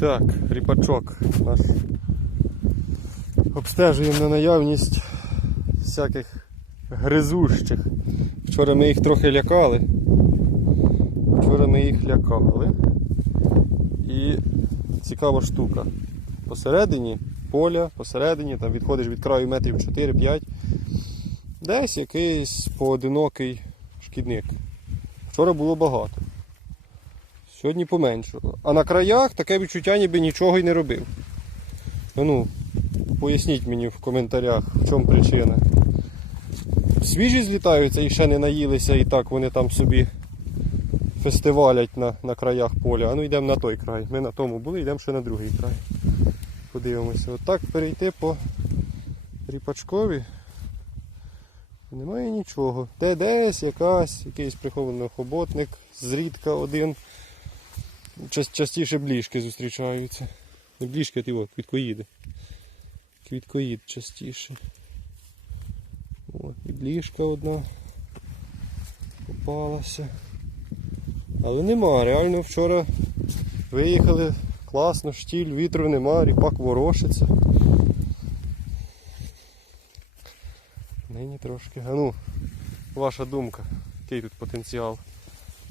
Так, ріпачок наш. Обстежуємо на наявність всяких гризущих. Вчора ми їх трохи лякали. Вчора ми їх лякали. І цікава штука. Посередині поля, посередині, там відходиш від краю метрів 4-5. Десь якийсь поодинокий шкідник. Вчора було багато. Сьогодні поменшало. А на краях таке відчуття ніби нічого й не робив. Ну, поясніть мені в коментарях, в чому причина. Свіжі злітаються і ще не наїлися, і так вони там собі фестивалять на, на краях поля. А ну йдемо на той край. Ми на тому були, йдемо ще на другий край. Подивимося. Отак перейти по ріпачкові. Немає нічого. Де десь якась, якийсь прихований хоботник, зрідка один. Ча- Частіше бліжки зустрічаються. Не бліжки, а ті, о, квіткоїди. Квіткоїд частіше. О, і бліжка одна попалася. Але нема, реально вчора виїхали класно, штіль, вітру нема, ріпак ворушиться. Нині трошки. А ну, ваша думка, який тут потенціал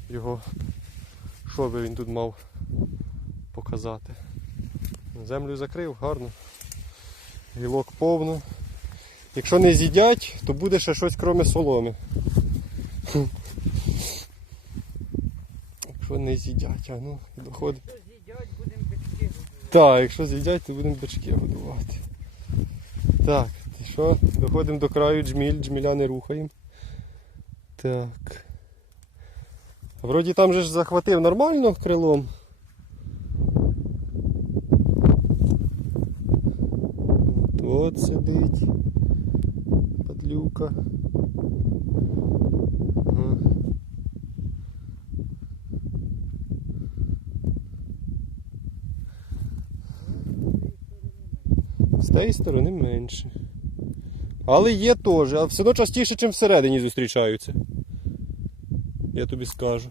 його, що би він тут мав показати. Землю закрив, гарно. Гілок повно. Якщо не з'їдять, то буде ще щось крім соломи. Якщо не з'їдять, а ну, доходить. Що з'їдять, будемо бички годувати. Так, якщо з'їдять, то будемо бички годувати. Так, і що? Доходимо до краю джміль, джміля не рухаємо. Так. Вроді там же ж захватив нормально крилом. От, сидить. Падлюка. Ага. З тієї сторони менше. Але є теж, а все одно частіше, ніж всередині зустрічаються. Я тобі скажу.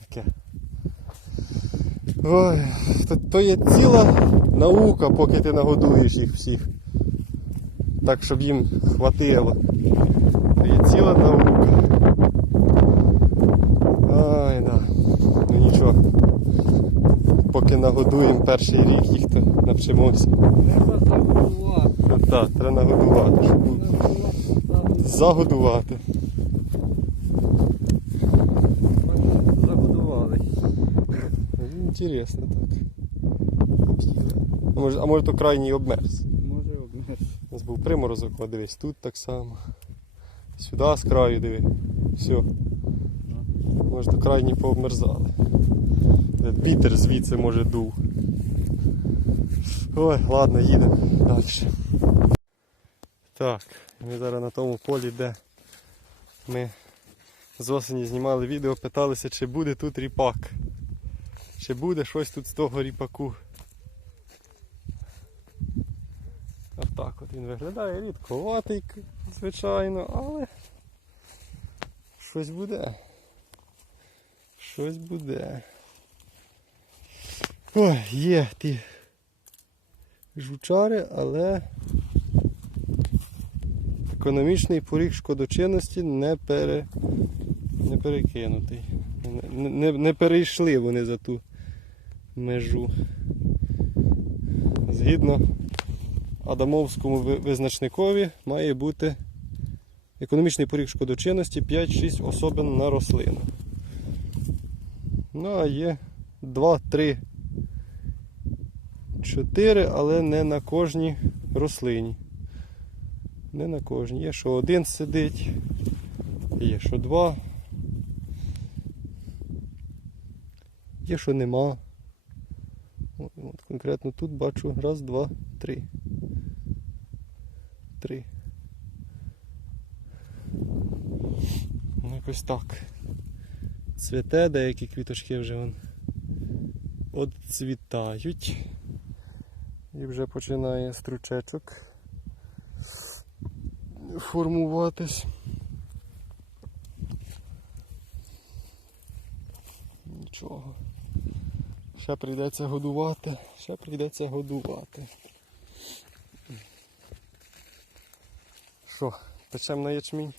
Таке. Ой, то, то є ціла наука, поки ти нагодуєш їх всіх. Так, щоб їм хватило. То є ціла наука. Ай, да. Ну нічого. Поки нагодуємо перший рік їх, то навчимося. Треба загодувати. Так, треба нагодувати, загодувати. Загодували. Інтересно так. А може, а може то крайній обмерз. Може обмер. У нас був приморозок, а дивись, тут так само. Сюди з краю диви. Все. Може то крайні пообмерзали. Вітер звідси може дув. Ой, ладно, їдемо далі. Так, ми зараз на тому полі, де ми з осені знімали відео, питалися, чи буде тут ріпак. Чи буде щось тут з того ріпаку. Отак от він виглядає рідковатий, звичайно, але щось буде. Щось буде. Ой, є ті жучари, але економічний поріг шкодочинності не, пере, не перекинутий. Не, не, не перейшли вони за ту межу. Згідно Адамовському визначникові має бути економічний поріг шкодочинності 5-6 особин на рослину. Ну, а є 2, 3, 4, але не на кожній рослині. Не на кожній. Є, що один сидить, є, що два. Є, що нема. От, от конкретно тут бачу раз, два, три. Три. Ну, якось так. Цвіте, деякі квіточки вже вон отцвітають. І вже починає стручечок формуватись. Нічого. Ще прийдеться годувати, ще прийдеться годувати. Що, печемо на ячмінь?